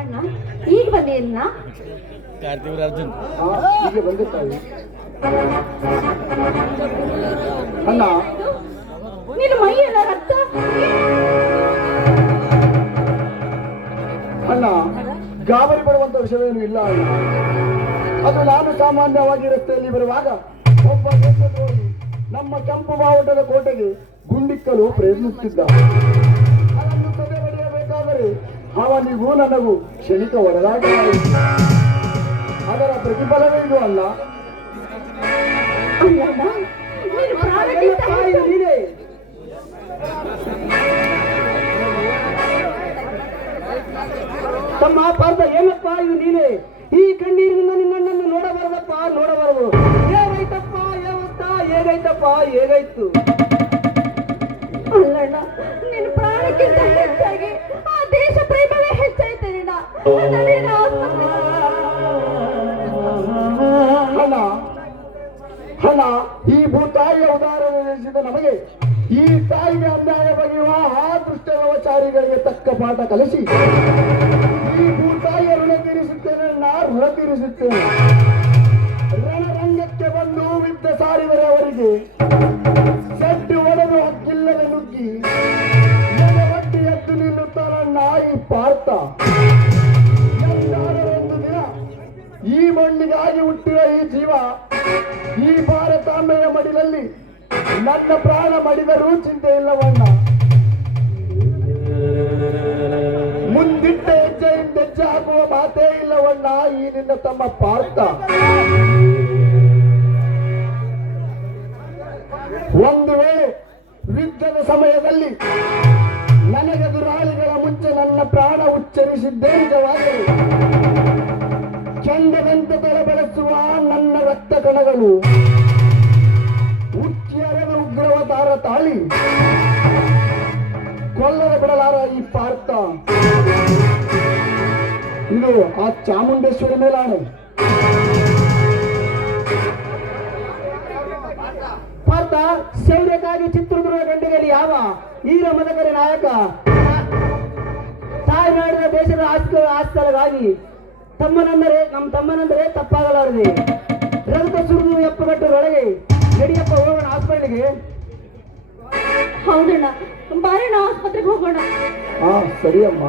ಅಣ್ಣ ಈಗ ಬಂದೇನ ಕಾರ್ತಿವರ ಅರ್ಜುನ್ ಈಗ ಬಂದಿರ್ತಾವೆ ಅಣ್ಣ. ನಿನ್ನ ಮೈಯೆಲ್ಲ ರಕ್ತ. ಅಣ್ಣ, ಗಾಬರಿ ಪಡುವಂತ ವಿಷಯವೇನು ಇಲ್ಲ ಅಣ್ಣ. ಅದು ನಾನು ಸಾಮಾನ್ಯವಾಗಿ ರಸ್ತೆಯಲ್ಲಿ ಬರುವಾಗ ಒಬ್ಬ ದೇಶದ್ರೋಹಿ ನಮ್ಮ ಕೆಂಪು ಬಾವುಟದ ಕೋಟೆಗೆ ಗುಂಡಿಕ್ಕಲು ಪ್ರಯತ್ನಿಸುತ್ತಿದ್ದ. ಅದನ್ನು ಸದೆ ಬಡಿಯಬೇಕಾದರೆ ಅವನಿಗೂ ನನಗೂ ಕ್ಷಣಿಕ ಒಡೆದಾಟವಾಯಿತು. ಅದರ ಪ್ರತಿಫಲವೇ ಇದು ಅಲ್ಲ. ತಮ್ಮ ಪಾರ್ಥ, ಏನಪ್ಪ ಇದು ನೀನೆ? ಈ ಕಣ್ಣೀರಿನಿಂದ ನಿನ್ನನ್ನು ನೋಡಬಾರದಪ್ಪ, ನೋಡಬಾರದು. ಹೇಗೈತಪ್ಪ, ಹೇಗೈತಪ್ಪ, ಹೇಗಾಯ್ತು? ಅಲ್ಲಣ್ಣ, ನಿನ್ನ ಪ್ರಾಣಕ್ಕಿಂತ ಹೆಚ್ಚಾಗಿ ಆ ದೇಶ ಪ್ರೇಮವೇ ಹೆಚ್ಚಾಯ್ತು ನಿನ್ನ. ಹಣ ಈ ಭೂತಾಯಿಯ ಉದಾಹರಣೆ ನಡೆಸಿದ ನಮಗೆ ಈ ತಾಯಿಗೆ ಅನ್ಯಾಯ ಬಗೆಯುವ ಆ ದುಷ್ಟಚಾರಿಗಳಿಗೆ ತಕ್ಕ ಪಾಠ ಕಲಿಸಿ ಈ ಭೂತಾಯಿಯ ಋಣ ತೀರಿಸುತ್ತೇನೆ, ಋಣ ತೀರಿಸುತ್ತೇನೆ. ರಣರಂಗಕ್ಕೆ ಬಂದು ಯುದ್ಧ ಸಾರಿದರೆ ಅವರಿಗೆ ಸಡ್ಡು ಒಡೆದು ಹಕ್ಕಿಲ್ಲದೆ ನುಗ್ಗಿ ಒಟ್ಟಿ ಎದ್ದು ನಿಲ್ಲುತ್ತಾರಣ್ಣ ಈ ಪಾರ್ಥ. ಒಂದು ದಿನ ಈ ಮಣ್ಣಿಗಾಗಿ ಹುಟ್ಟಿದ ಈ ಜೀವ ಈ ಭಾರತಾಂಬೆಯ ಮಡಿಲಲ್ಲಿ ನನ್ನ ಪ್ರಾಣ ಮಡಿದರೂ ಚಿಂತೆ ಇಲ್ಲವಣ್ಣ. ಮುಂದಿಟ್ಟ ಹೆಜ್ಜೆಯಿಂದ ಹೆಜ್ಜೆ ಹಾಕುವ ಮಾತೇ ಇಲ್ಲವಣ್ಣ ಈ ನಿನ್ನ ತಮ್ಮ ಪಾರ್ಥ. ಒಂದು ವೇಳೆ ಯುದ್ಧದ ಸಮಯದಲ್ಲಿ ನನಗೆದುರಾಳಿಗಳ ಮುಂಚೆ ನನ್ನ ಪ್ರಾಣ ಉಚ್ಚರಿಸಿದ್ದೇ ನಿಜವಾದರೆ ಚಂದದಂತೆ ತಲೆಬೆಳೆಸುವ ನನ್ನ ರಕ್ತ ಕಣಗಳು ಉಚ್ಚಿಯರದ ಉಗ್ರವತಾರ ತಾಳಿ ಕೊಲ್ಲದ ಬಿಡಲಾರ ಈ ಪಾರ್ಥ. ಇದು ಆ ಚಾಮುಂಡೇಶ್ವರಿ ಮೇಲಾಣೆ. ಪಾರ್ಥ, ಶೌರ್ಯಕ್ಕಾಗಿ ಚಿತ್ರದುರ್ಗ ಗಂಟೆಯಲ್ಲಿ ಯಾವ ಈರ ಮದಕರಿ ನಾಯಕ ತಾಯ್ನಾಡಿನ ದೇಶದ ಆಸ್ತಿಗಳಿಗಾಗಿ ನಮ್ಮ ತಮ್ಮನೆಂದರೆ ತಪ್ಪಾಗಲಾರದೆ. ರಕ್ತ ಸುರಿದು ಎಪ್ಪಗಟ್ಟರೊಳಗೆ ನಡಿಯಪ್ಪ, ಹೋಗೋಣ ಹಾಸ್ಪಿಟಲ್ಗೆ. ಹೌದಣ್ಣ, ಬಾರಣ್ಣ ಆಸ್ಪತ್ರೆಗೆ ಹೋಗೋಣ. ಹಾ ಸರಿ ಅಮ್ಮ.